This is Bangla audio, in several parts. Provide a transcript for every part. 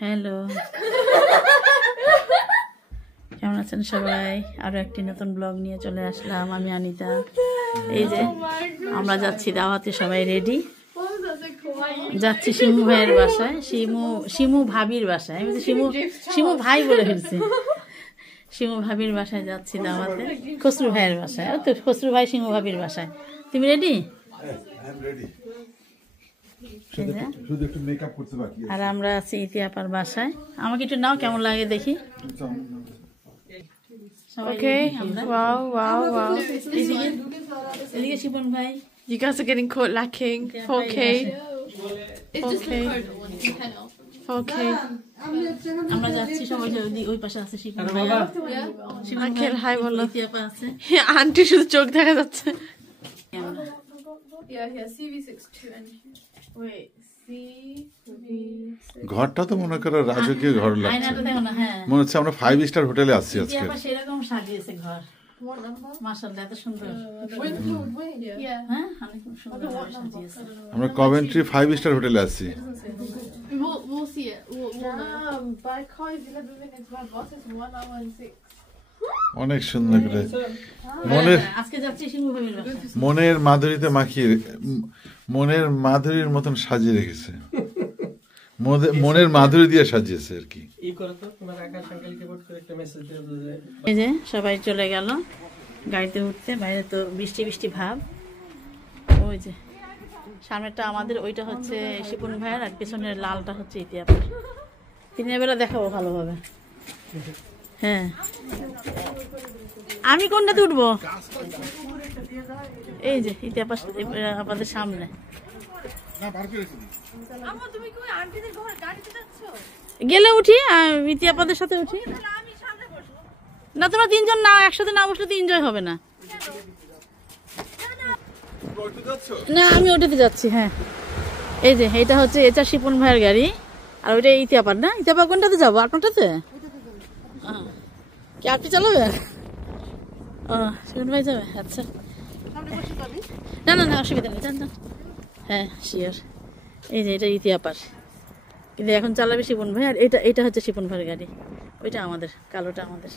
হ্যালো, কেমন আছেন সবাই? আরো একটি নতুন ব্লগ নিয়ে চলে আসলাম। আমি আনিতা। এই যে আমরা যাচ্ছি দাওয়াতে, সবাই রেডি। যাচ্ছি শিমু ভাইয়ের বাসায়, শিমু ভাবির বাসায়। আমি শিমু ভাই বলে ফেলছি। শিমু ভাবির বাসায় যাচ্ছি দাওয়াতে, খসরু ভাইয়ের বাসায়। ও তো খসরু ভাই শিমু ভাবির বাসায়। তুমি রেডি? আর আমরা আছি ইতিহাপার বাসায়। আমাকে একটু নাও, কেমন লাগে দেখি। Okay. Wow, wow, wow. এদিকে শিপন ভাই। You guys are getting caught lacking. 4K. 4K. 4K. আমরা যাচ্ছি সবাই, ওই পাশে আছে শিপন ভাই। আঙ্কেল হাই বলো। ইতিহাপা আছে। আন্টি শুধু চোখ দেখা যাচ্ছে। ঘরটা তো মনে করো রাজকীয় ঘর লাগছে, মনে হচ্ছে আমরা 5 স্টার হোটেলে আসছি আজকে। সেরকম সাজিয়েছে ঘর, মাশাআল্লাহ, এত সুন্দর। আমরা কভেন্ট্রি 5 স্টার হোটেলে আসছি। We'll see it. By car is 11 minutes. By bus is 1 hour and 6. অনেক সুন্দর করে মনের মাধুরীতে মাখিয়ে, মনের মাধুরীর মতন সাজিয়ে রেখেছে, মনের মাধুরী দিয়ে সাজিয়েছে আর কি। এই যে সবাই চলে গেল গাড়িতে উঠতে। বাইরে তো বৃষ্টি বৃষ্টি ভাব। ওই যে সামনেটা আমাদের, ওইটা হচ্ছে শিপন ভাইয়ের, আর পেছনের লালটা হচ্ছে ইতিহাসের। দিনের বেলা দেখাবো ভালোভাবে। হ্যাঁ, আমি কোনটাতে উঠবো? এই যে ইতিহাস আমাদের সামনে। গেলে উঠি, ইতিহাসের সাথে উঠি। না, তোমরা তিনজন না, একসাথে না বসলে তো এনজয় হবে না। না, আমি ওটাতে যাচ্ছি। হ্যাঁ, এই যে এটা হচ্ছে এটা শিপন ভাইয়ের গাড়ি, আর ওইটা ইতিহাপার। না, ইতিহাপার কোনটাতে যাবো? আপনারটাতে? কি আপনি চালাবে? ও, শিপন ভাই যাবে। আচ্ছা, না না না, অসুবিধা নেই, জান। হ্যাঁ, শিওর। এই যে এটা ইতিহাপার, কিন্তু এখন চালাবে শিপন ভাই। আর এটা হচ্ছে শিপন ভাইয়ের গাড়ি, ওইটা আমাদের, কালোটা আমাদের।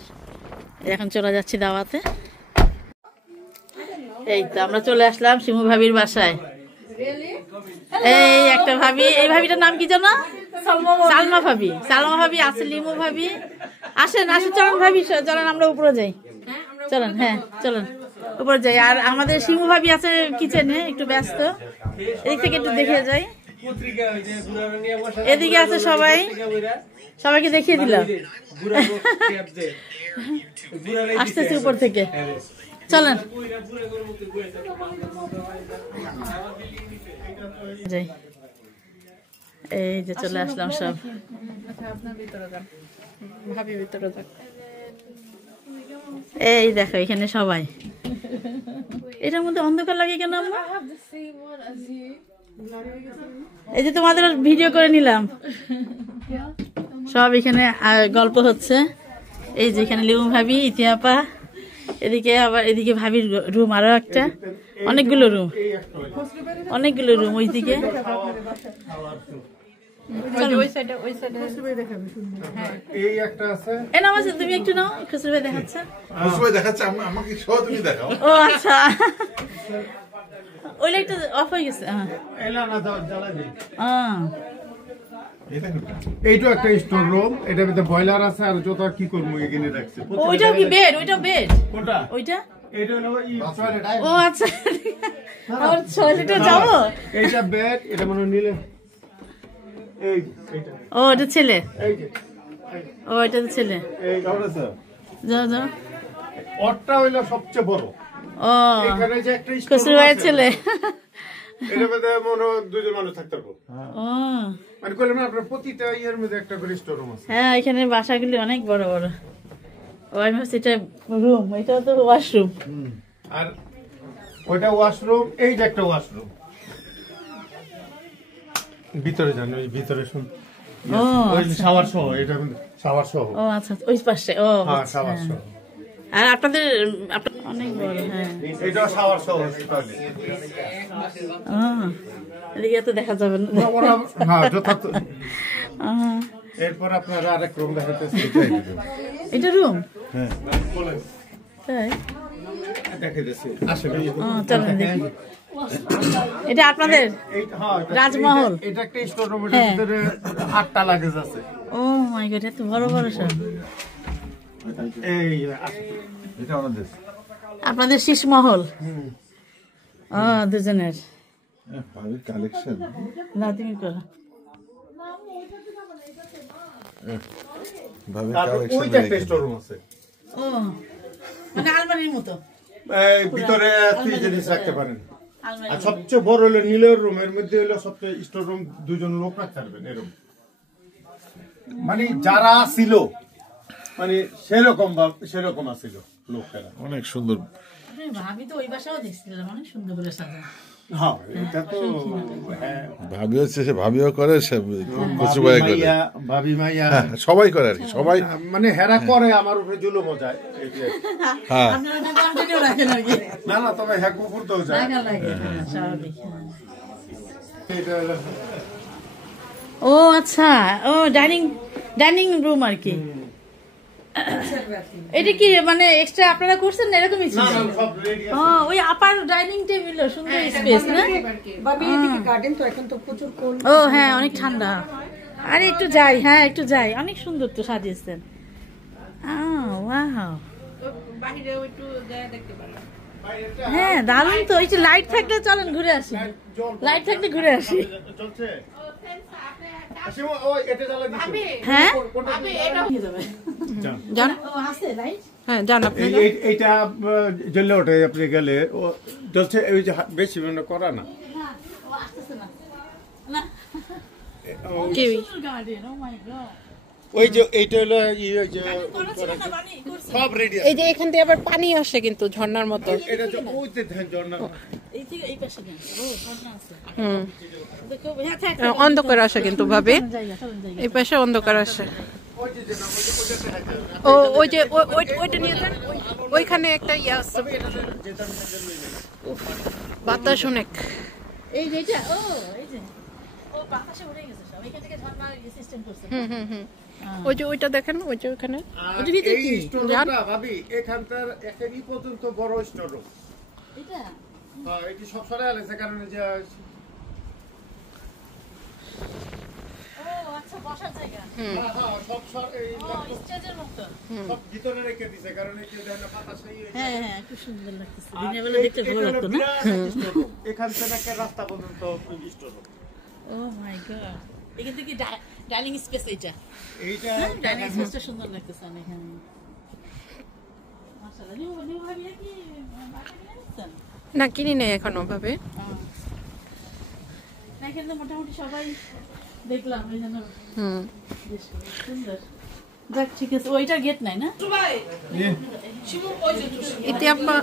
এখন চলে যাচ্ছি দাওয়াতে। এই তো আমরা চলে আসলাম শিমু ভাবির বাসায়। এই একটা ভাবি, এই ভাবিটার নাম কি জানো? সালমা ভাবি। সালমা ভাবি আছে, লিমু ভাবি। আসেন আসেন, চলেন ভাবি, চলেন আমরা উপরে যাই। চলেন, হ্যাঁ চলেন উপরে যাই। আর আমাদের শিমু ভাবি আছে কিচেনে, একটু ব্যস্ত। এদিক থেকে একটু দেখে যাই। এদিকে আছে সবাই, সবাইকে দেখিয়ে দিলাম। আসতেছি উপর থেকে, চলেন যাই। এই যে চলে আসলাম সব। এই দেখো এখানে সবাই। এটার মধ্যে অন্ধকার লাগে কেন? এই যে তোমাদের ভিডিও করে নিলাম সব। এখানে গল্প হচ্ছে। এই যে এখানে লিমু ভাবি, ইতিহাপা, এদিকে আবার এদিকে ভাবির রুম, আরো একটা, অনেকগুলো রুম, অনেকগুলো রুম ওইদিকে। তুমি একটু নাও, খুশি ভাই দেখাচ্ছে। ও আচ্ছা, ওই লাইটটা অফ হয়ে গেছে। এইটা একটা স্টোর রুম, এটার ভিতরে বয়লার আছে। আর যত কি করবো এখানে রাখছে। ওইটা কি বেড? ওইটা বেড? কোনটা? ওইটা এটা হলো ও আচ্ছা, আর টয়লেটে যাবো। এইটা বেড, এটা মনে নিলে। এই এইটা, ও এটা ছেলে। এই যে ও এটা তো ছেলে। এই কাউরে স্যার, যাও যাও। ওরটা হইলো সবচেয়ে বড়। ও, এখানে যে একটা খুশি ভাইয়ের ছেলে। এর মধ্যে মনে দুইজন মানুষ থাকতে পারবো। ও, মানে কইলাম না, আপনার প্রতিটা ইয়ার মধ্যে একটা করে স্টোর রুম আছে। হ্যাঁ, এখানে বাসাগুলি অনেক বড় বড়। ও, আমি ভাবছি এটা রুম, এটা তো ওয়াশরুম। আর ওইটা ওয়াশরুম, এই যে একটা ওয়াশরুম। ভিতরে যান, ওই ভিতরে শুন। ও, ওই শাওয়ার সহ, এটা শাওয়ার সহ। ও আচ্ছা, ওই পাশে। ও হ্যাঁ, শাওয়ার সহ। আর আপনাদের অনেক বড়। হ্যাঁ, এটা শাওয়ার সহ টয়লেট। এদিকে তো দেখা যাবে না। হ্যাঁ, যথার্থ। এরপর আপনারা আরেক রুম দেখাতেছি। এটা রুম হ্যাঁ তাই দেখাতেছি, আসেন। চলেন দেখি। এটা আপনাদের রাজমহল। এটা একটা স্টোর রুম, এটার ভিতরে 8টা লাগেজ আছে। ও মাই গড, এত বড় বড় সব। এই আসেন। এটা আমাদের আপনাদের শীষমহল। ও দুজনের। ভাবির কালেকশন। না তুমি করো। ভাবির তারপর কালেকশন। ওইটা একটা স্টোর রুম আছে। ও মানে আলমারির মতো। এই ভিতরে আপনি জিনিস রাখতে পারেন। আলমারি। আর সবচেয়ে বড় হলো নীলের রুমের মধ্যে হলো সবচেয়ে স্টোর রুম, দুজন লোক রাখতে পারবেন এরকম। মানে যারা ছিল মানে সেরকম আছিল লোকেরা। অনেক সুন্দর। ভাবি তো ওই বাসাও দেখছিলাম, অনেক সুন্দর করে সাজানো। হ্যাঁ, এটা তো হ্যাঁ, ভাবি হচ্ছে, সে ভাবিও করে, সে কচুবাই করে, ভাবি মাইয়া হ্যাঁ, সবাই করে আর কি, সবাই। মানে হেরা করে আমার উপরে জুলুম যায়। হ্যাঁ আপনারা ওটা কন্টিনিউ রাখেন আর কি। না না, তবে হ্যাঁ কুকুর তো যায়। রাখা লাগে, হ্যাঁ, স্বাভাবিক, হ্যাঁ। এটা হলো ও আচ্ছা, ও ডাইনিং রুম আর কি। এটা কি মানে এক্সট্রা আপনারা করছেন না, এরকমই ছিল? না না, সব রেডি ও ওই আপার ডাইনিং টেবিল, সুন্দর স্পেস না? ও হ্যাঁ, অনেক ঠান্ডা। আরে একটু যাই, হ্যাঁ একটু যাই, অনেক সুন্দর তো সাজিয়েছেন। ওয়াও, হ্যাঁ দারুণ তো। এই যে লাইট থাকলে চলেন ঘুরে আসি, লাইট থাকলে ঘুরে আসি। চলছে। আসিমো, ওই এটা জ্বালা দিছো। হ্যাঁ যান। জান, ও আছে লাইট, হ্যাঁ জান আপনি। এইটা জ্বলে ওঠে, আপনি গেলে ও জ্বলছে। ওই যে বেশি মানে করা না। ওই যে এইটা হলো ওই যে সব রেডি আছে। এই যে এখান থেকে আবার পানি আসে কিন্তু ঝর্ণার মতো। এটা যে ওই যে ঝর্ণা। অন্ধকার আসে কিন্তু ভাবে, এই পাশে অন্ধকার আসে। ও ওই যে ওইটা নিয়ে যান, ওইখানে একটা ইয়ে আছে, বাতাস অনেক। এই যে এটা, ও এই যে ও বাতাসে উড়ে গেছে সব, এখান থেকে ঝর্ণা সিস্টেম করছে। ওই যে ওইটা দেখেন, ওই যে ওখানে। আর এই স্টোর রুমটা ভাবি এখানকার একেরই পর্যন্ত বড় স্টোর রুম। এটা হ্যাঁ, এটি সব সরে আলেছে কারণ যে ও আচ্ছা, বসার জায়গা। হ্যাঁ সব এই ও স্টেজের মতো। সব ভিতরে রেখে দিয়েছে কারণ এই যে পাতা সেই। হ্যাঁ হ্যাঁ, খুব সুন্দর লাগতেছে। দিনের বেলা দেখতে ভালো লাগতো না? এখান থেকে একটা রাস্তা পর্যন্ত স্টোর রুম। ও মাই গড, এখান থেকে ডাইনিং স্পেস। এটা এইটা ডাইনিং স্পেসটা সুন্দর লাগতেছে অনেক। হ্যাঁ মাশাআল্লাহ। নিউ ভাবি কি বাসা কিনে নিচ্ছেন? না কিনি নেই এখনো ভাবে। না, এখানে তো মোটামুটি সবাই দেখলাম, এই জন্য বেশ সুন্দর। যাক ঠিক আছে, ওইটার গেট নাই না? এতে আপনার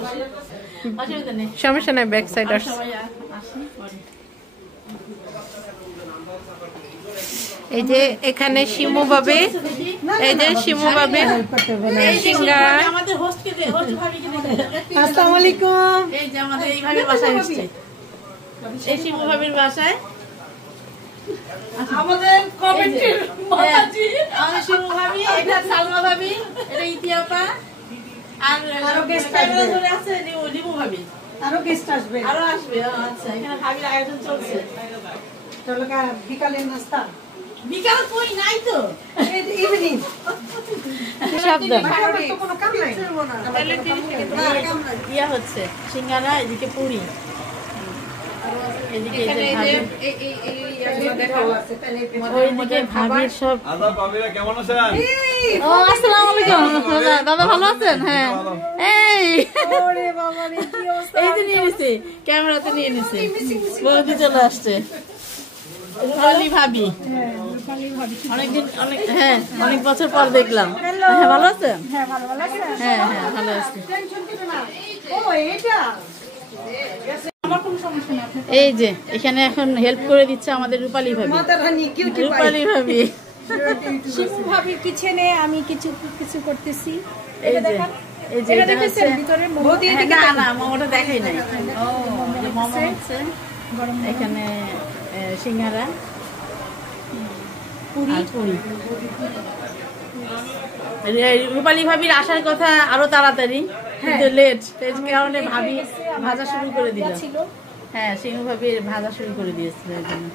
অসুবিধা নেই, সমস্যা নাই, ব্যাক সাইড আসছে। সবাই আসি পরে। এই যে এখানে শিমু ভাবে, এই যে শিমু ভাবে সিঙ্গারা। আমাদের হোস্টকে দে, হোস্ট ভাবিকে দে। আসসালামু আলাইকুম। এই যে আমাদের এই ভাবির বাসায় এসেছে, এই শিমু ভাবির বাসায়। আমাদের কমিটির মাতাজি, আমাদের শিমু ভাবি, এটা সালমা ভাবি, এটা ইতিয়াপা, আর গেস্ট ধরে আছে নিমু ভাবি। আরো গেস্ট আসবে, আরো আসবে। আচ্ছা, এখানে ভাবির আয়োজন চলছে। চলো বিকালের নাস্তা। বিকাল কই নাই তো, ইভিনিং শব্দ তো কোনো কাম নাই। ইয়া হচ্ছে সিঙ্গারা, এদিকে পুরি, এদিকে এই যে ভাবি, ওইদিকে ভাবির সব। ও আসসালামু আলাইকুম দাদা, ভালো আছেন? হ্যাঁ, এই এই যে নিয়ে নিছি, ক্যামেরাতে নিয়ে নিছি, বৌদি চলে আসছে। রূপালী ভাবি, অনেকদিন অনেক বছর পর দেখলাম। হ্যাঁ ভালো আছেন? হ্যাঁ ভালো আছি। এই যে এখানে এখন হেল্প করে দিচ্ছে আমাদের রূপালী ভাবি। রূপালী ভাবি, শিমু ভাবির পিছনে আমি কিছু কিছু করতেছি। এই যে এই যে এটা হচ্ছে ভিতরে না মোমোটা দেখাই নাই। ও মোমো হচ্ছে এখানে সিঙ্গারা, আর পুরি। রূপালী ভাবির আসার কথা আরো তাড়াতাড়ি, কিন্তু লেট কারণে ভাবি ভাজা শুরু করে দিল। হ্যাঁ, সিংহ ভাবি ভাজা শুরু করে দিয়েছিল এর জন্য।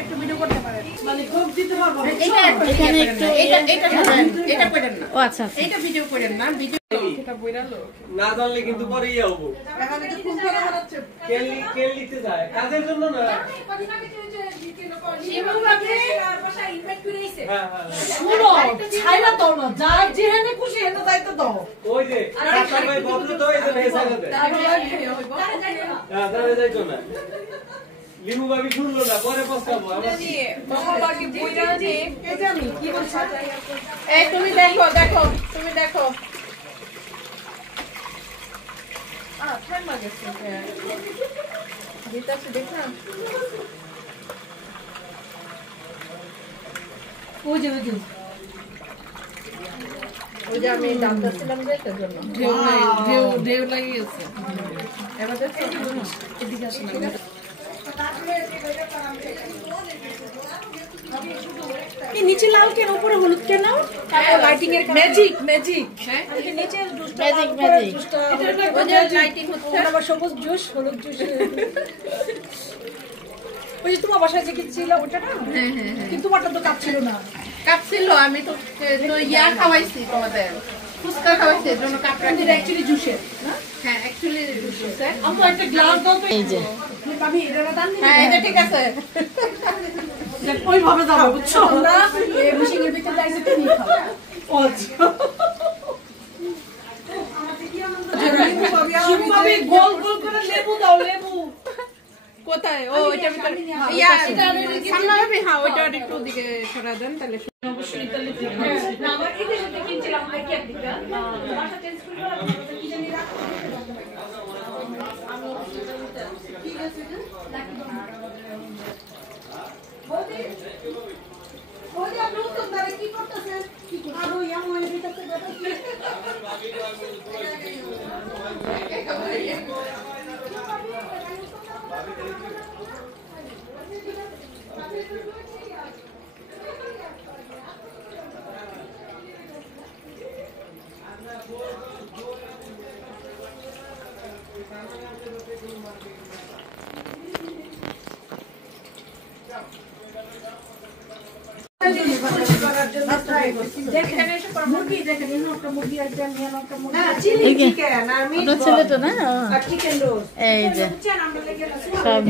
একটু ভিডিও করতে পারেন, এখানে একটু এটা করেন না, ও আচ্ছা আচ্ছা। এটা ভিডিও করেন না, ভিডিও এটা বইরালো না জানলে কিন্তু পরে ইয়ে হবো। এখন এটা খুব করে হচ্ছে কেল লিখতে যায় কাজের জন্য না। শিমু ভাবি বাসা ইনভাইট করে আইছে। হ্যাঁ, শুনো, ছাইরা দাও না, যাই যেখানে খুশি হেনে যাইতে দাও। ওই যে সবাই বদল তো এই জন্য হেসে গেছে। হ্যাঁ, তাহলে যাইতো না। লিমু ভাবি শুনলো না, পরে পস্তাবো। বাবাকে বইরা যে কে জানি কি বলছ। এই তুমি দেখো দেখো, তুমি দেখো। ঠান্ডা গেছে। দিতাছি দেখো। ওই যে ওই যে আমি ডাক্তারছিলাম যে এটার জন্য ঢেউ লাগিয়েছে। এবার দেখো এদিকে আসো না। এই নিচে লাল কেন, উপরে হলুদ কেন? লাইটিং এর ম্যাজিক ম্যাজিক। হ্যাঁ এই নিচে দুষ্টা ম্যাজিক ম্যাজিক। ওই যে লাইটিং হচ্ছে। আবার সবুজ জুস, হলুদ জুস। ওই যে তোমার বাসায় যে কি ছিল ওটা না? হ্যাঁ হ্যাঁ হ্যাঁ, কিন্তু তোমারটা তো কাপ ছিল না। কাপছিল। আমি তো ইয়া খাওয়াইছি তোমাদের, ফুচকা খাওয়াইছি, এর জন্য কাপ রাখি। অ্যাকচুয়ালি জুসের না? হ্যাঁ অ্যাকচুয়ালি জুসে। আমরা একটা গ্লাস দাও তো। এই যে আমি এটা দাম দিই। হ্যাঁ এটা ঠিক আছে। ওইভাবে যাবো, বুঝছো? আমরা এই মিশিংয়ের ভিতরে যাইছে তুমি খাও। শিমু ভাবি গোল গোল করে লেবু দাও, লেবু। কোথায়? ও এটা ভিতরে ইয়া সামনে হবে। হ্যাঁ ওইটা একটু দিকে সরা দেন তাহলে। না, আমার এটার সাথে কিনছিলাম আইকিয়া থেকে। বাসা চেঞ্জ করে কি জানি রাখতে। ঠিক আছে ওই আপনি উত্তর দাঁড়ে কি করতেছেন? কি আরো এমন হয়ে যেতেছে ব্যাপার কি? মুরগি দেখেন, একটা মুরগি একদম একটা মুরগি। এই যে আপনার ছেলেটা না, এই যে সব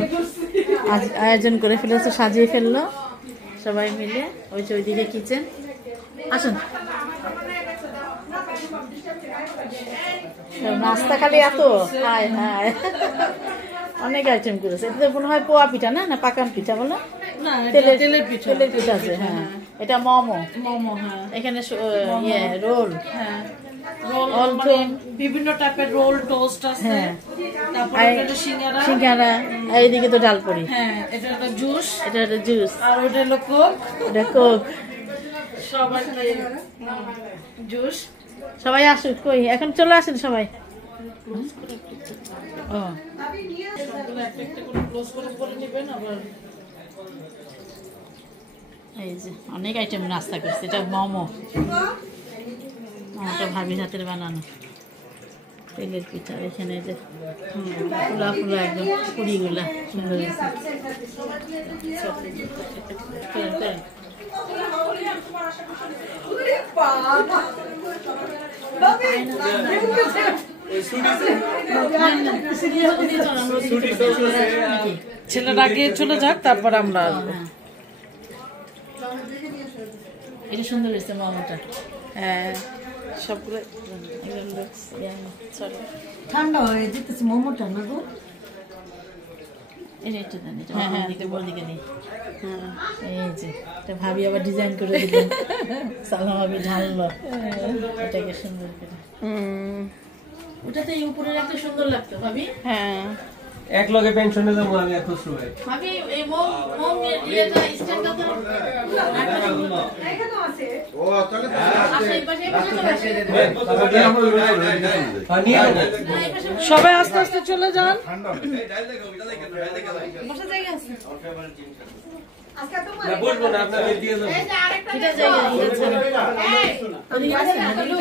আয়োজন করে ফেলেছে, সাজিয়ে ফেললো সবাই মিলে। ওই যে ওইদিকে কিচেন। আসুন, নাস্তা খালি এত হায় হায়, অনেক আইটেম করেছে। এটা তো মনে হয় পোয়া পিঠা না, না পাকান পিঠা বলো? তেলের পিঠা আছে। হ্যাঁ, এটা মোমো। হ্যাঁ, এখানে ইয়ে রোল, হ্যাঁ, অল বিভিন্ন টাইপের রোল, টোস্ট আছে। হ্যাঁ, তারপরে আর এটা হলো সিঙ্গারা। সিঙ্গারা, আর এইদিকে তো ডালপুরি। হ্যাঁ, এটা হলো জুস। এটা একটা জুস, আর ওটা হলো কোক। এটা কোক। সবার জুস। সবাই আসুক, কই এখন চলে আসেন সবাই। ও একটা একটা করে ক্লোজ করে নেবেন আবার। এই যে অনেক আইটেম নাস্তা করছে। এটা মোমো, এটা ভাবির হাতের বানানো তেলের পিঠা। এখানে যে ফুলা ফুলা একদম পুরিগুলা সুন্দর হয়েছে। করেন, করেন। ছেলের আগে চলে যাক, তারপর আমরা আসবো। এটা সুন্দর হয়েছে মোমোটা। হ্যাঁ সবগুলো ঠান্ডা হয়ে যেতেছে মোমোটা না গো। এটা একটু দেন, এটা ওদিকে নেই। এই যে এটা ভাবি আবার ডিজাইন করে দিলেন, সালাম ভাবি ঢাললো এটাকে সুন্দর করে। ওটাতে এই উপরে রাখতে সুন্দর লাগতো ভাবি। হ্যাঁ এক লগে পেনশনে যাবো আমি এত সময় আমি এই মম ইয়েটা স্ট্যান্ডটা তো এখানে আছে ও তাহলে আচ্ছা এই পাশে সবাই আস্তে আস্তে চলে যান। বসার জায়গা আছে আজকে তো না বসবো না আপনাদের দিয়ে যাবো এটা জায়গা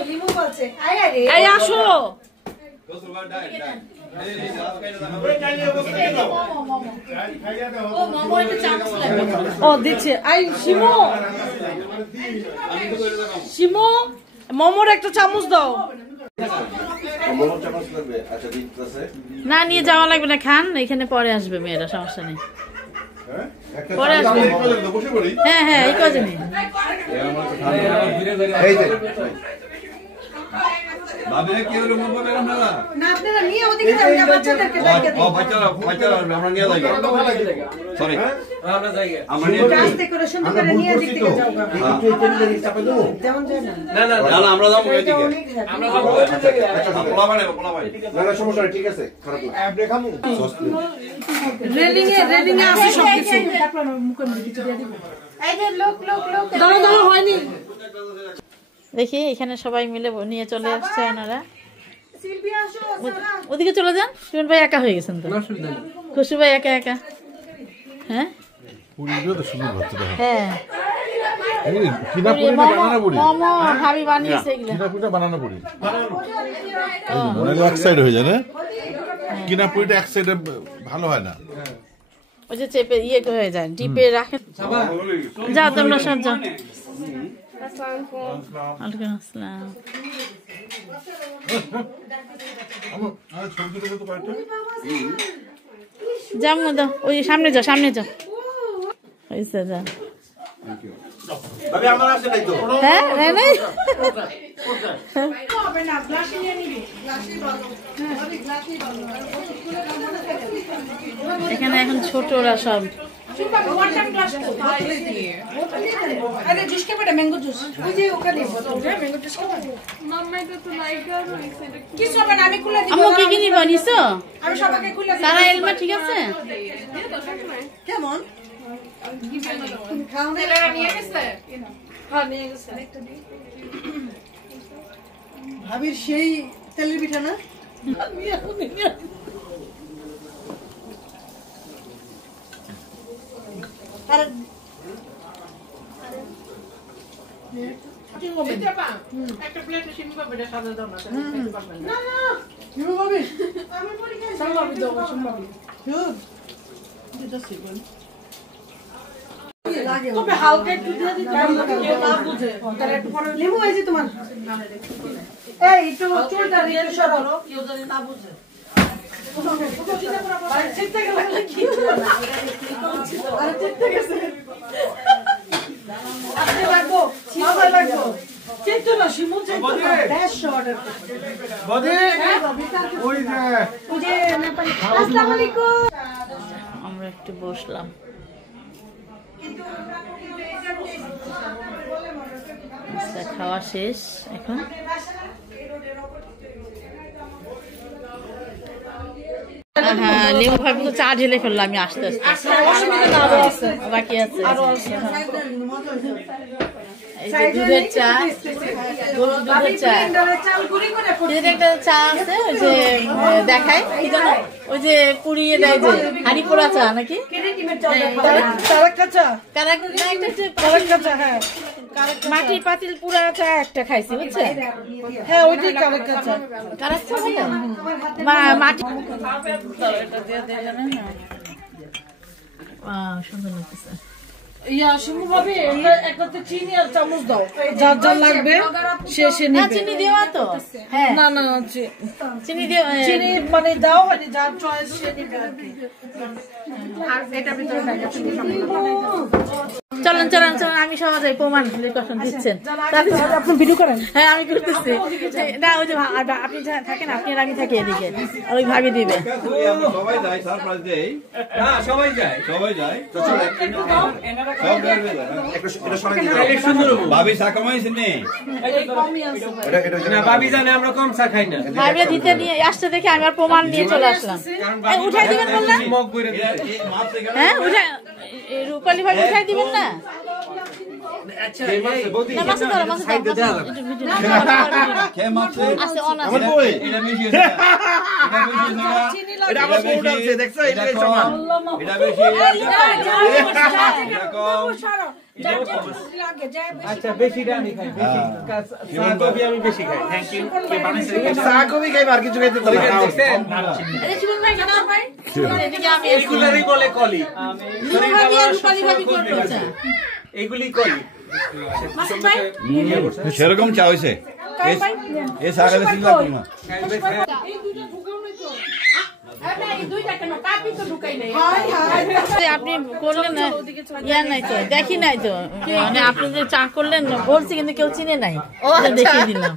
লিমু বলছে আয় আরে এই আসো ও মামা একটা চামচ লাগবে ও দিচ্ছে আই শিমু শিমু মোমোর একটা চামচ দাও। না নিয়ে যাওয়া লাগবে না, খান এখানে পরে আসবে মেয়েরা, সমস্যা নেই পরে আসবে। হ্যাঁ হ্যাঁ এই কজনই না আপনারা নিয়ে ওদিকে যান না, বাচ্চাদেরকে ডাইকে দিন আমরা যাই আস্তে করে সুন্দর করে নিয়ে দিকে যাও যেমন যায় না না না না আমরা যাবো এদিকে আমরা যাবো রেলিং এ আছে সবকিছু। এই যে লোক দাঁড়া দাঁড়া হয়নি। দেখি এখানে সবাই মিলে নিয়ে চলে আসছে ওনারা। শিল্পী আসো সারা ওদিকে চলে যান, সুমন ভাই একা হয়ে গেছেন তো, খুশি ভাই একা একা। হ্যাঁ পুরিগুলো তো সুন্দর হচ্ছে দেখো। হ্যাঁ এই কিনা পুরি না বানানো পুরি? মোমো ভাবি বানিয়েছে এগুলো। কিনা পুরিটা বানানো পুরি। এই মনে এক সাইড হয়ে যায় না? কিনা পুরিটা এক সাইডে ভালো হয় না। ওই যে চেপে ইয়ে হয়ে যায়, ডিপে রাখেন। যাও তোমরা সব যাও। ওয়ালাইকুম আসসালাম। যাও দাও, ওই সামনে যাও সামনে যাও। হয়েছে যা। হ্যাঁ নাই নাই এখানে এখন ছোটরা সব। আরে জুস কে বেটা ম্যাঙ্গো জুস ওই যে ওখানে ম্যাঙ্গো জুস কে মাম্মা এটা তো লাইকা রইছে কিছু হবে না, আমি খুলে দিব। আম্মু কি কি নিবা নিছো? আমি সবাইকে খুলে দিব। সারা এলমা ঠিক আছে? কেমন ছেলেরা নিয়ে গেছে হ্যাঁ নিয়ে গেছে। ভাবির সেই তেলের পিঠা না? আরে একটা প্লেটে শিমু বাবাটা সাদা দাও না না না ইউ ভাবি আমি পরি খাই সব ভাবি দাও সব ভাবি গুড এটা সিবল লাগে তবে হালকা একটু দিয়ে দিতে কেউ না বুঝে তাহলে একটু পরে লেবু এই যে তোমার এই একটু চুলটা রিয়েল সরো কেউ যদি না বুঝে আরে চিন্তা গেল কি আরে চিন্তা গেছে আজকে লাগবো মাথায় লাগবো চেতো না শিমু চেতো না বেশ শর্ট বদে ওই যে ওই যে নেপালি আসসালামু আলাইকুম আমরা একটু বসলাম। খাওয়া শেষ এখন। হ্যাঁ লেবু ভাবি তো চা ঢেলে ফেললো, আমি আস্তে আস্তে বাকি আছে। এই যে দুধের চা, দুধের চা, একটা চা আছে ওই যে দেখায় কি জানো, ওই যে পুড়িয়ে দেয় যে হাড়ি পোড়া চা নাকি মাটির পাতিল পুরা চা একটা খাইছি বুঝছে। হ্যাঁ ওইটাই কালাকা চা কারাচ্ছা মাটি সুন্দর লাগতেছে। ইয়া শিমু ভাবি একটাতে চিনি আর চামচ দাও, যার যা লাগবে শেষে না নেবে। চিনি দেওয়া তো? হ্যাঁ না না চিনি দেওয়া, চিনি মানে দাও মানে যার চয়েস সে নেবে আর কি। আর এটা ভিতরে চলেন চলেন চলেন, আমি সহজে প্রমাণ কথা দিচ্ছেন। আপনি ভিডিও করেন? হ্যাঁ আমি করতেছি। না ওই যে আপনি থাকেন, আপনি আর আমি থাকি এদিকে, ওই ভাবি দিবে। সবাই যায় সারপ্রাইজ দেই। হ্যাঁ সবাই যায়। সবাই যায়। তো চল ভাবি চা কামাইছেন নি? না ভাবি জানে আমরা কম চা খাই না। ভাবি দিতে নিয়ে আসতে দেখে আমি আর প্রমাণ নিয়ে চলে আসলাম। উঠাই দিবেন বললেন? মগ কইরা দিতে। হ্যাঁ উঠাই, রূপালী ভাবি উঠাই দিবেন না? আচ্ছা এই বৌদি না মাছ ধরো, মাছ ধরো, একটু ভিডিও কে মাছে? আছে অন আছে। আমার বই এটা বেশি হইছে না। এটা বেশি হইছে না। এটা আবার কোড আছে দেখছো? এটা সমান। এটা বেশি। এটা কম। আচ্ছা বেশিটা আমি খাই, বেশি চা কফি আমি বেশি খাই। Thank you. কে বানাইছে? চা কবি খাইব আর কিছু খাইতে পারি না। দেখছেন? এই শিবন ভাই কেন ভাই? এদিকে আমি এইগুলারই বলে কলি। নুরু ভাবি আর রূপালী ভাবি করলো চা। এইগুলি কলি। মাসুদ ভাই সেরকম চা হইছে। এই চা খেলে চিন্তা করো না। আপনি করলেন না, ইয়া নাই তো, দেখি নাই তো, মানে আপনি যে চা করলেন বলছি কিন্তু কেউ চিনে নাই, দেখিয়ে দিলাম।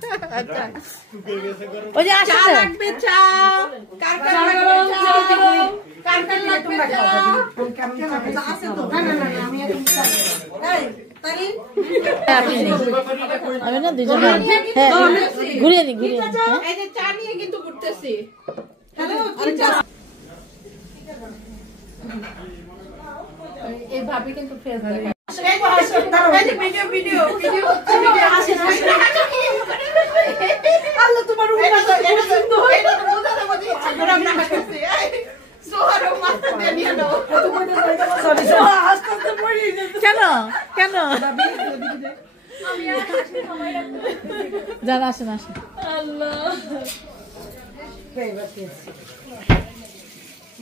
ওই যে আসছে আমি না দুজন ঘুরিয়ে দিই, ঘুরিয়ে দিই। এই ভাবি কিন্তু ফেস দেখা কেন কেন যারা আসেন আসেন।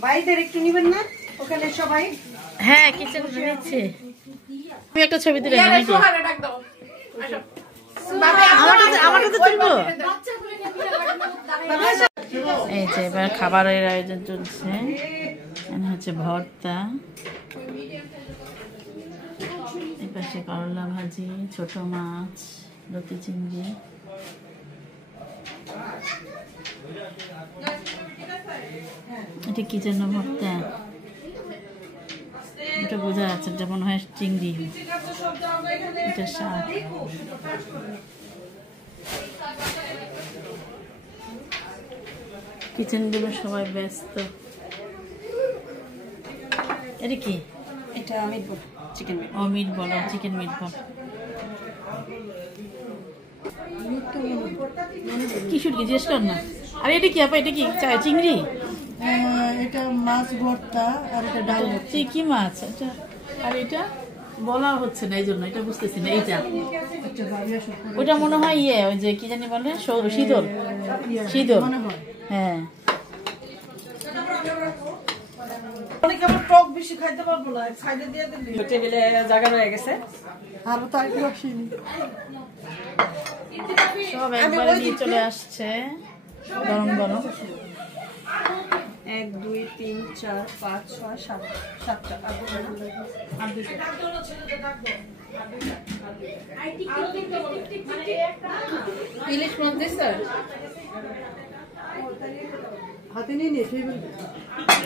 ভাইদের একটু নিবেন না ওখানে সবাই? হ্যাঁ কিচেন নিচ্ছি। আমি একটা ছবি তুলে নিই নাকি? আমারটা তো তুলবো। এই যে এবার খাবারের আয়োজন চলছে। এখানে হচ্ছে ভর্তা, এই পাশে করলা ভাজি, ছোট মাছ, লতি চিংড়ি। এটা কি যেন ভর্তা, এটা বোঝা যাচ্ছে, এটা মনে হয় চিংড়ি। এটা শাক। কিচেন গুলো সবাই ব্যস্ত। এটা কি? এটা মিটবল, চিকেন মিটবল। ও মিটবল, চিকেন মিটবল। কি শুটকি জিজ্ঞেস কর না। আর এটা কি আপা? এটা কি চিংড়ি? এটা মাছ ভর্তা আর এটা ডাল ভর্তা। কি মাছ এটা? আর এটা বলা হচ্ছে না, এই জন্য এটা বুঝতেছি না। এইটা ওইটা মনে হয় ইয়ে, ওই যে কি জানি বলে, শীতল শীতল। হ্যাঁ টক বেশি খাইতে পারবো না, সাইডে দিয়ে দিবি। টেবিলে জায়গা রয়ে গেছে। আর তাই রাখছিনি সব একবারে নিয়ে চলে আসছে গরম গরম। 1 2 3 4 5 6 7 7টা। ইলিশ মাছ দিছে? হাতে নিয়ে নিয়ে টেবিল।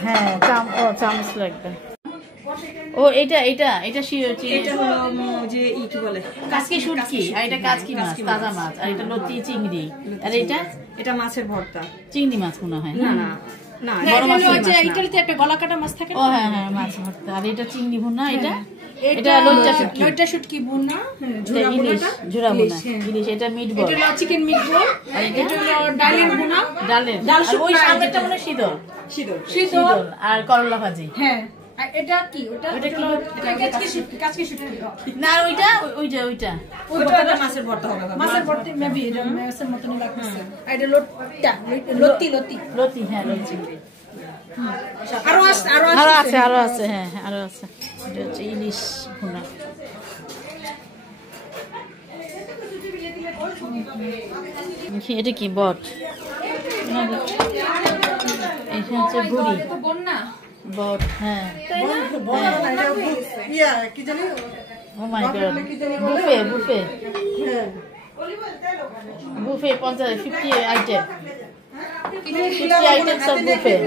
হ্যাঁ চামচ লাগবে। ও এটা এটা এটা এটা হলো যে কি বলে, কাচকি শুটকি, আর এটা কাচকি মাছ, তাজা মাছ, আর এটা লতি চিংড়ি, আর এটা মাছের ভর্তা। চিংড়ি মাছ মনে হয়। না না না, বড় মাছ যে ইটালিতে একটা গলা কাটা মাছ থাকে। ও হ্যাঁ হ্যাঁ মাছ ভর্তা। আর এটা চিংড়ি ভুনা, এটা এটা লজ্জা শুটকি, লজ্জা শুটকি ভুনা, এটা ইলিশ ঝুরা ভুনা, ইলিশ। এটা মিটবল, এটা হলো চিকেন মিটবল, আর এটা হলো ডালের ভুনা, ডালের। আর ওই সামনেটা মনে হয় শীতল শীতল, আর করলা ভাজি। হ্যাঁ আর এটা কি? ওটা ওটা কি? এটা কাচকি শুটকি না ওইটা ওইটা ওইটা ওইটা মাছের ভর্তা হবে। মাছের ভর্তা মেবি এটা মাছের মতনই লাগছে। আর এটা লতি লতি লতি। হ্যাঁ লতি। আরো আছে আরো আছে হ্যাঁ আরো আছে। এটা হচ্ছে ইলিশ ভুনা। এটা কি বট? এটা হচ্ছে বুড়ি বট। হ্যাঁ কি জানি Oh my god. Buffet. Buffet 50 item. 50 items of buffet.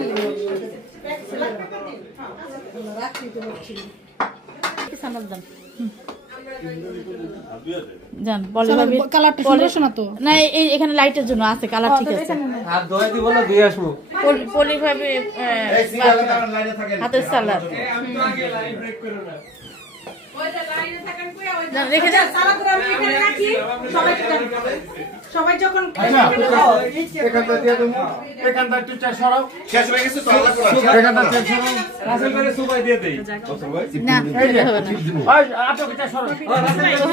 জান বলে ভাবি কালারটা সুন্দর শোনা তো না এই এখানে লাইটের জন্য আছে কালার ঠিক আছে আর দই দিব না দিয়ে আসবো পলি ভাবে হাতের সালাদ আমি তো আগে লাইভ ব্রেক করব না ওই যে লাইনে থাকেন কই ওই না রেখে দাও সালাদ করে আমি এখানে রাখি সবাই যখন এখানটা দিয়ে দেবো এখানটা টিচার সরাও শেষ হয়ে গেছে তো আল্লাহ করে এখানটা টিচার সরাও রাসেল করে সুবাই দিয়ে দেই না দিতে হবে না ওই আটো টিচার সরাও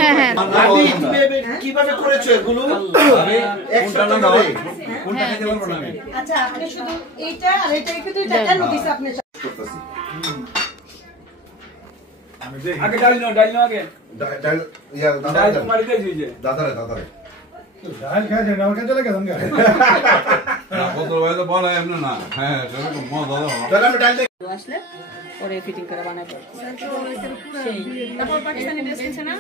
হ্যাঁ হ্যাঁ আমি কিভাবে করেছো এগুলো এক সপ্তাহ ধরে কোনটা খেতে পারবো না আমি আচ্ছা আপনি শুধু এইটা আর এটা একটু দুইটা কেন দিছে আপনি করতেছি আগে ডাল নাও আগে ডাল ইয়া ডাল দাদা তোমার কাছে দিছে দাদারে ডাল খেয়ে যান আমার কাছে লাগে জানগা কত বয়সে বলা এমন না হ্যাঁ সেরকম মজা তাহলে আমি ডাল আসলে পরে ফিটিং করে বানাবো তারপর পাকিস্তানি ড্রেস কিনছে না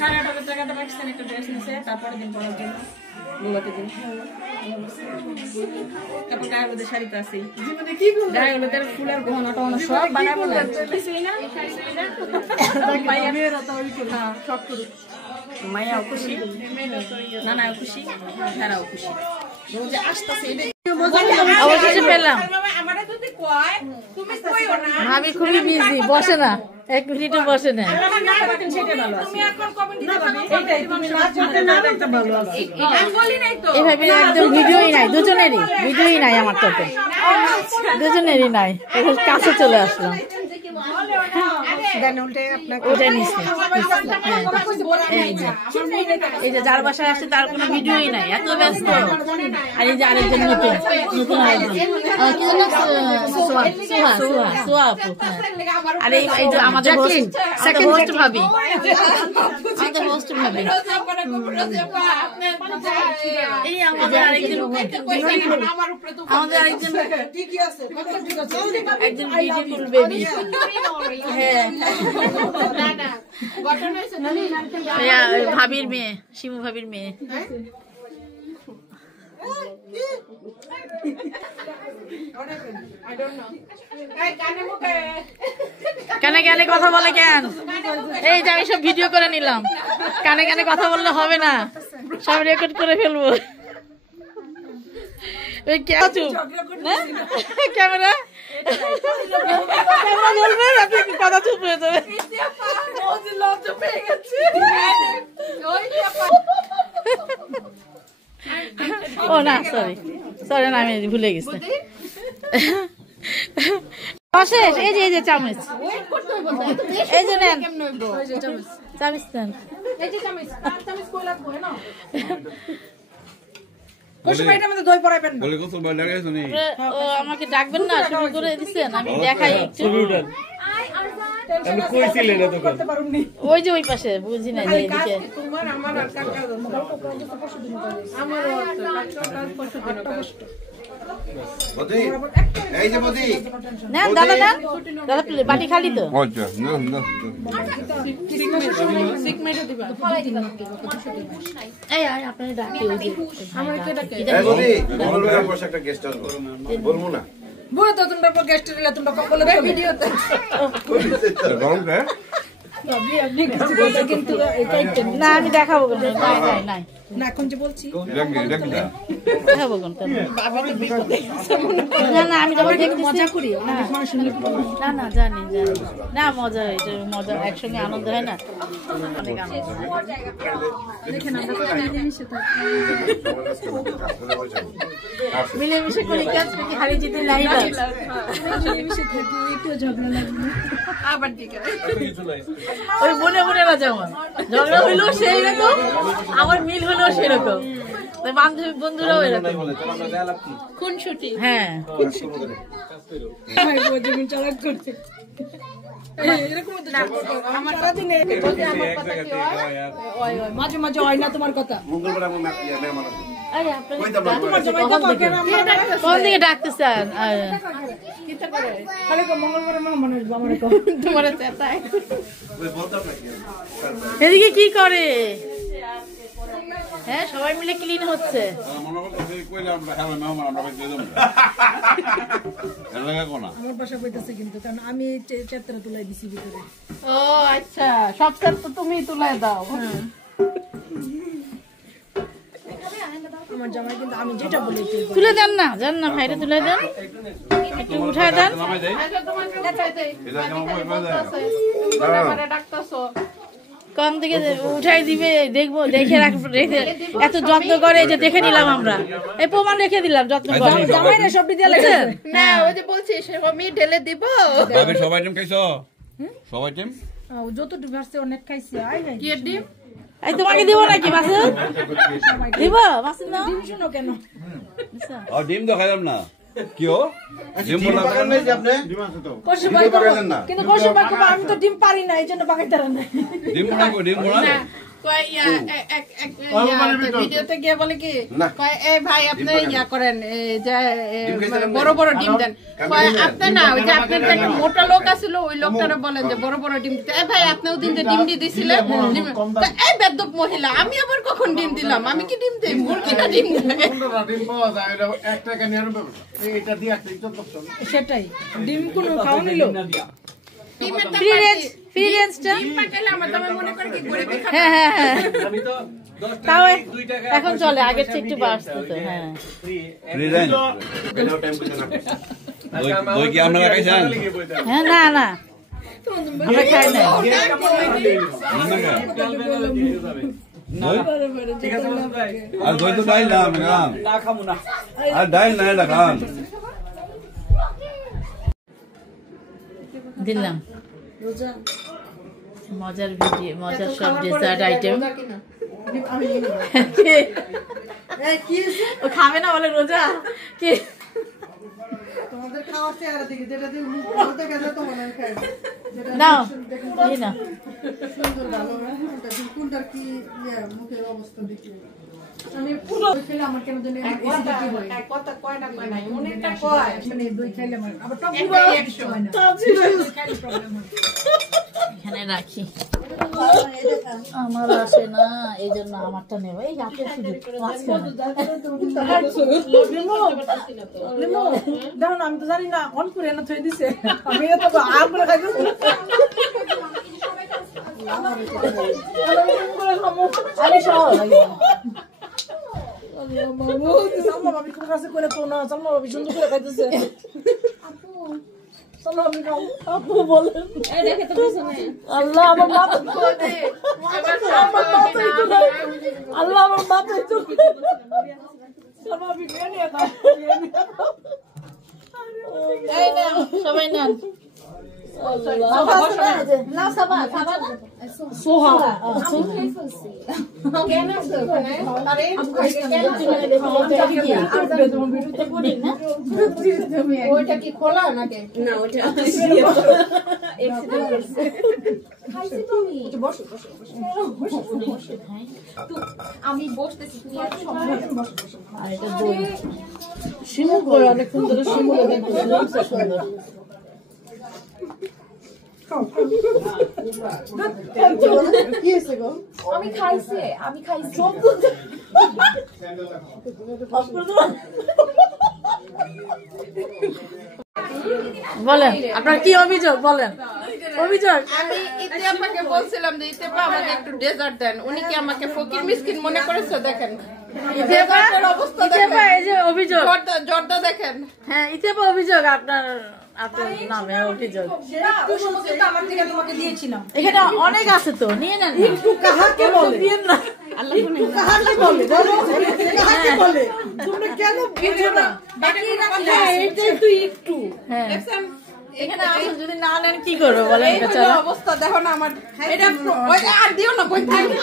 8,500 টাকাতে পাকিস্তানি একটা ড্রেস নিছে তারপরে দিন পরার জন্য বুলাতে দিন তারপর গায়ে হলুদের শাড়িতে আছে জীবনে কি করব গায়ে হলুদের ফুলের গহনা টহনা সব বানাবো না কিছুই না মাইয়া মেয়েরা তো ওই করে সব করে মাইয়া খুশি নানাও খুশি তারাও খুশি রোজ আসতেছে এটা অবশেষে পেলাম আমারে যদি কয় তুমি কইও না ভাবি খুবই বিজি বসে না এক মিনিটও বসে না সেটা ভালো আছে তুমি এখন কমেন্ট দিতে পারবে এইটাই তুমি নাচ করতে না একটা ভালো আছে আমি বলি নাই তো এভাবে একদম ভিডিওই নাই দুজনেরই ভিডিওই নাই আমার তো দুজনেরই নাই এখন কাছে চলে আসলাম ওটাই নিচ্ছে এই যে যার বাসায় আসছে তার কোনো ভিডিওই নাই এত ব্যস্ত আর এই যে আরেকজন নতুন নতুন সোয়া আপু আর এই যে আমাদের হোস্ট ভাবি আমাদের হোস্ট ভাবি এই আমাদের আরেকজন একজন বিউটিফুল বেবি হ্যাঁ ভাবির মেয়ে শিমু ভাবির মেয়ে কানে কানে কথা বলে কেন এই যে আমি সব ভিডিও করে নিলাম কানে কানে কথা বললে হবে না সব রেকর্ড করে ফেলবো ক্যামেরা বলবেন আপনি কথা চুপ হয়ে যাবে ও না সরি না আমি ভুলে গেছি শেষ এই যে চামচ এই যে নেন চামচ নেন আমাকে ডাকবেন না শুরু করে দিচ্ছেন আমি দেখাই একটু ওই যে ওই পাশে বুঝি না এইদিকে নেন দাদা নেন দাদা বাটি খালি তো আপনার ডাকি বলবো না বুড়ো তো তোমরা গেস্ট দিলে তোমরা বলে দাও ভিডিওতে কিন্তু না আমি দেখাবো নাই না এখন যে বলছি দেখাবো না আমি যখন মজা করি না জানি না মজা এটা মজা একসঙ্গে আনন্দ হয় না অনেক আনন্দ মিলেমিশে করি কাজ নাকি হারিয়ে যেতে নাই মিলেমিশে থাকি একটু ঝগড়া লাগবে আবার ঠিক আছে ওই মনে মনে না যেমন ঝগড়া হইলো সেই রকম আমার মিল হলো সেরকম বান্ধবী বন্ধুরাও এরকম খুনসুটি হ্যাঁ চালাক করছে মাঝে মাঝে হয় না তোমার কথা মঙ্গলবার কোন দিকে ডাকতেছেন? এদিকে কি করে? হ্যাঁ, সবাই মিলে ক্লিন হচ্ছে। আমার বাসা কইতাছে কিন্তু, কারণ আমি চেত্রা তুলাই দিছি ভিতরে। ও আচ্ছা, সব সেট তো তুমি তুলে দাও। আমার জামাই কিন্তু আমি যেটা বলি তুলে দেন না, যান না ভাইরে তুলে দেন, একটু উঠায় দেন। আচ্ছা তোমাকে উঠাই দেই। তোমরা ডাকতাছো। কম থেকে উঠাই দিবে, দেখবো, দেখে রেখে এত যত্ন করে যে দেখে নিলাম আমরা, এই প্রমাণ রেখে দিলাম যত্ন করে। জামাই না সব দিয়ে লাগছে না, ওই যে বলছি আমি ঢেলে দিব। সবাই টিম খাইছো? সবাই টিম যত ডিভার্সে অনেক খাইছি। আই নাই কি ডিম? এই তোমাকে দিব নাকি মাসুদ? দিব মাসুদ না? ডিম শুনো কেন? ডিম তো খাইলাম না। কিও ডিম বলা নেই যে আপনি ডিম আছে তো কিন্তু কৌশল বাক্য আমি তো ডিম পারি না, এই জন্য বাগাইতে না। ডিম বানাবো, ডিম বানাবো। কয় ভিডিওতে গিয়ে বলে কি, কয় এই ভাই আপনি ইয়া করেন, যে বড় বড় ডিম দেন। কয় আপনি না, ওই যে আপনার যে একটা মোটা লোক আছিল, ওই লোকটারে বলেন যে বড় বড় ডিম দিতে। এই ভাই আপনি ওদিন যে ডিম দিয়ে দিছিলেন, এই বেদ্যপ মহিলা, আমি আবার কখন ডিম দিলাম? আমি কি ডিম দিই? মুরগি না ডিম দেয়? ডিম পাওয়া যায়, এটা 1 টাকা নিয়ে আনবে, এটা দিয়ে একটা ইজ্জত করতে হবে। সেটাই, ডিম কোন খাওয়া নিল ফ্রি রেঞ্জটা। হ্যাঁ হ্যাঁ হ্যাঁ, তাও এখন চলে, আগের চেয়ে একটু বাড়ছে তো। হ্যাঁ, ফ্রি রেঞ্জ। দই কি আপনারা খাইছেন? হ্যাঁ, না না আমরা খাই না। আর দই তো ডাইল না, আর ডাইল না, এটা খান। দিলাম মজার ভিডিও, মজার সব ডেজার্ট আইটেম। ও খাবে না বলে রোজা কি? তোমাদের খাওয়ার চেহারা দেখি, যেটা দিয়ে মুখ বলতে গেলে তো মনে হয় খাই নাও এই না, সুন্দর ভালো হয়। কোনটার কি মুখের অবস্থা দেখি আমি পুরো খেলে আমার কেন জানি অ্যাসিডিটি হয়। কথা কয় না, কয় না, অনেকটা কয়। মানে দই খাইলে আমার আবার টক একটা হয় না, টক খাইলে প্রবলেম হয়। এখানে রাখি, আমার আসে না, এই জন্য আমারটা নেব। এই হাতে শুধু দেখো না, আমি তো জানি না, অন করে না থই দিছে, আমি তো আর করে খাই দিছি। আমি সহ সালমা ভাবি কোন কাছে করে তো না, সালমা ভাবি সুন্দর করে খাইতেছে। সালমা ভাবি খাও, আপু বলেন। আল্লাহ আমার মাথা, আল্লাহ আমার মাথা একটু সালমা ভাবি নিয়ে নিয়ে দাও। এই না, সবাই নেন। সোহা ওইটা কি খোলা নাকি? না, ওইটা আমি বসতেছি, শিমুল করে অনেক সুন্দর, শিমুল সুন্দর। আমি খাইছি, আমি খাইছি। বলেন আপনার কি অভিযোগ, বলেন অভিযোগ। আমি ইতিহাসকে বলছিলাম যে ইতিহাস আমাকে একটু ডেজার্ট দেন, উনি কি আমাকে ফকির মিসকিন মনে করেছে? দেখেন ডেজার্টের অবস্থা, দেখেন এই যে অভিযোগ, জর্দা দেখেন। হ্যাঁ ইতিহাস অভিযোগ, আপনার নামে অভিযোগ। আমার থেকে তোমাকে দিয়েছিলাম, এখানে অনেক আছে তো, নিয়ে নেন। একটু কাহাকে বলে দিয়েন না, একটু কাহাকে বলে বলো, কাহাকে বলে তোমরা কেন বুঝো না? বাকি রাখলে এইটাই তো একটু। হ্যাঁ এখানে আসুন, যদি না নেন কি করবো বলেন? এই অবস্থা দেখো না আমার, এটা আর দিও না বই থাকি।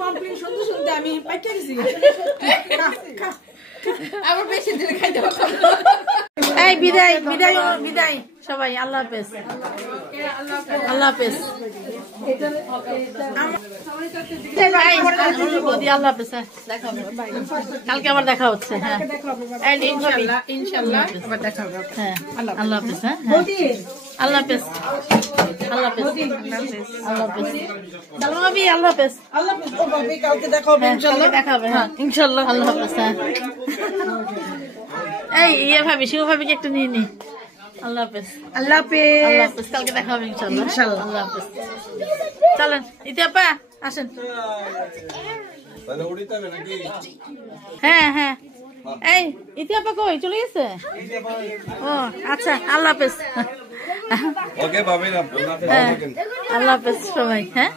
কমপ্লেইন শুনতে শুনতে আমি পাইকা গেছি। আবার বেশি দিলে খাইতে পারবো। এই বিদায়, বিদায়, বিদায় সবাই, আল্লাহ হাফেজ। আল্লাহ হাফেজ। বৌদি আল্লাহ হাফেজ। দেখা হবে কালকে আবার দেখা হচ্ছে। হ্যাঁ ইনশাআল্লাহ আবার দেখা হবে। হ্যাঁ আল্লাহ হাফেজ। হ্যাঁ আল্লাহ হাফেজ। আল্লাহ হাফেজ। আল্লাহ হাফেজ। সালমা ভাবি আল্লাহ হাফেজ। আল্লাহ হাফেজ। ও ভাবি কালকে দেখা হবে ইনশাআল্লাহ। দেখা হবে। হ্যাঁ ইনশাআল্লাহ। আল্লাহ হাফেজ। হ্যাঁ এই ভাবি শিব ভাবিকে একটু নিয়ে নি। আল্লাহ হাফেজ। আল্লাহ হাফেজ। আল্লাহ হাফেজ। কালকে দেখা হবে ইনশাআল্লাহ। ইনশাআল্লাহ। আল্লাহ হাফেজ। চলেন ইতিহাপা আসেন। তাহলে উড়িতে হবে নাকি? হ্যাঁ হ্যাঁ এই ইতিহাপা কই চলে গেছে? ও আচ্ছা আল্লাহ হাফেজ। ওকে ভাবি না, আল্লাহ হাফেজ সবাই। হ্যাঁ